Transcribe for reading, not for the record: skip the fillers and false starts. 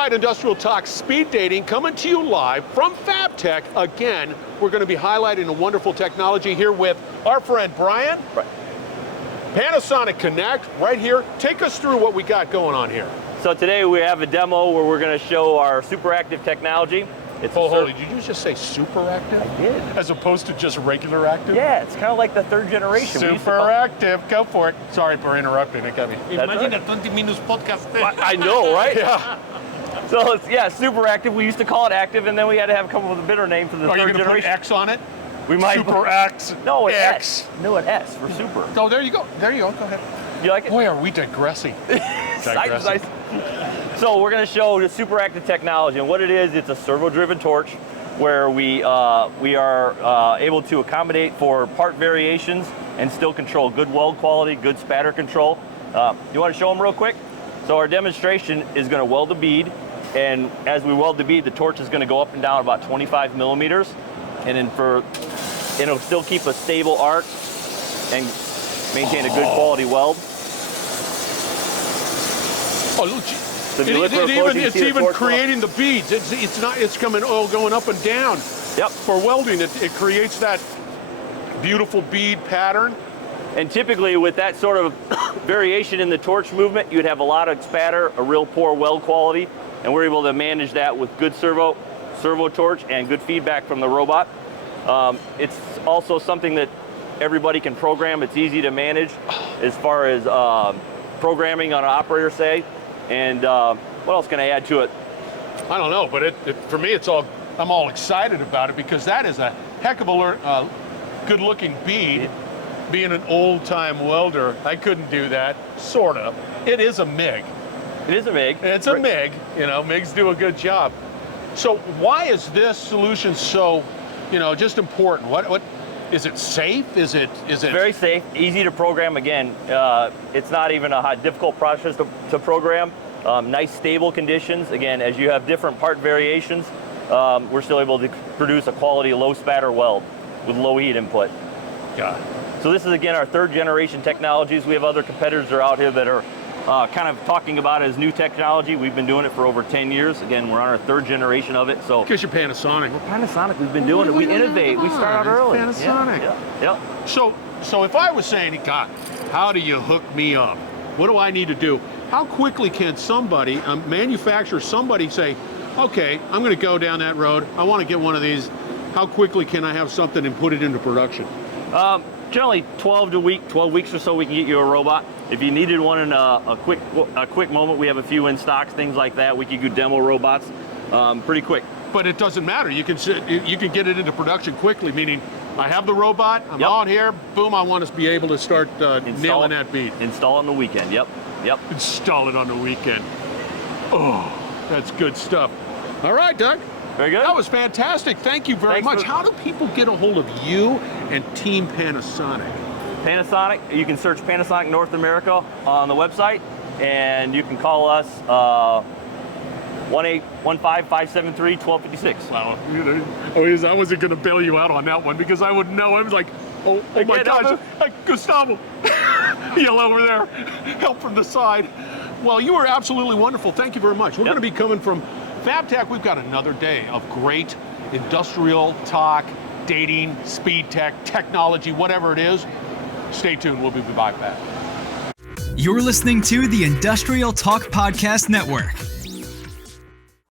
right, Industrial Talk Speed Dating coming to you live from FabTech. Again, we're going to be highlighting a wonderful technology here with our friend Brian. Panasonic Connect, right here. Take us through what we got going on here. So today we have a demo where we're going to show our super active technology. It's holy, did you just say super active? I did. As opposed to just regular active? Yeah, it's kind of like the third generation. Super active, go for it. Sorry for interrupting, it got me. Imagine a 20 minutes podcast. I know, right? Yeah. So it's, yeah, super active. We used to call it active, and then we had to have come up with a better name for the third generation. Are you going to put X on it? We might. Super X. No, an X. No, an S for super. Oh, there you go. There you go. Go ahead. You like it? Boy, are we digressing. Nice. So we're going to show the super active technology, and what it is, it's a servo-driven torch where we are able to accommodate for part variations and still control good weld quality, good spatter control. You want to show them real quick? So our demonstration is going to weld a bead, and as we weld the bead, the torch is going to go up and down about 25 millimeters, and then it'll still keep a stable arc and maintain a good quality weld. Oh, look. So it's even creating the beads. It's coming going up and down. Yep. For welding, it creates that beautiful bead pattern. And typically with that sort of variation in the torch movement, you'd have a lot of spatter, a real poor weld quality, and we're able to manage that with good servo torch and good feedback from the robot. It's also something that everybody can program. It's easy to manage as far as programming on an operator, say. And what else can I add to it? I don't know, but for me, I'm all excited about it because that is a heck of a good-looking bead. Being an old-time welder, I couldn't do that, sort of. It is a MIG. It is a MIG. It's a MIG. You know, MIGs do a good job. So why is this solution so, just important? What is it safe? Is it very safe, easy to program? Again, it's not even a difficult process to program. Nice stable conditions. Again, as you have different part variations, we're still able to produce a quality low spatter weld with low heat input. Got it. So this is, again, our third generation technologies. We have other competitors that are out here that are kind of talking about it as new technology. We've been doing it for over 10 years. Again, we're on our third generation of it. So because you're Panasonic. We're Panasonic. We've been doing it. We innovate. We start out early. Panasonic. Yeah. So if I was saying, God, how do you hook me up? What do I need to do? How quickly can somebody, a manufacturer, say, okay, I'm going to go down that road. I want to get one of these. How quickly can I have something and put it into production? Generally 12 weeks or so, we can get you a robot. If you needed one in a quick moment, we have a few in stocks, things like that. We can do demo robots pretty quick. But it doesn't matter. You can get it into production quickly, meaning I have the robot, I'm out here, boom, I want to be able to start nailing that bead. Install it on the weekend, yep. Install it on the weekend. Oh, that's good stuff. All right, Doug. Very good. That was fantastic. Thank you very much. How do people get a hold of you and Team Panasonic? Panasonic, you can search Panasonic North America on the website, and you can call us 1-815-573-1256. Wow. I wasn't going to bail you out on that one because I wouldn't know. I was like, oh my gosh, Gustavo, yell over there, help from the side. Well, you were absolutely wonderful. Thank you very much. We're going to be coming from FabTech. We've got another day of great industrial talk, dating, speed tech, technology, whatever it is. Stay tuned. We'll be right back. You're listening to the Industrial Talk Podcast Network.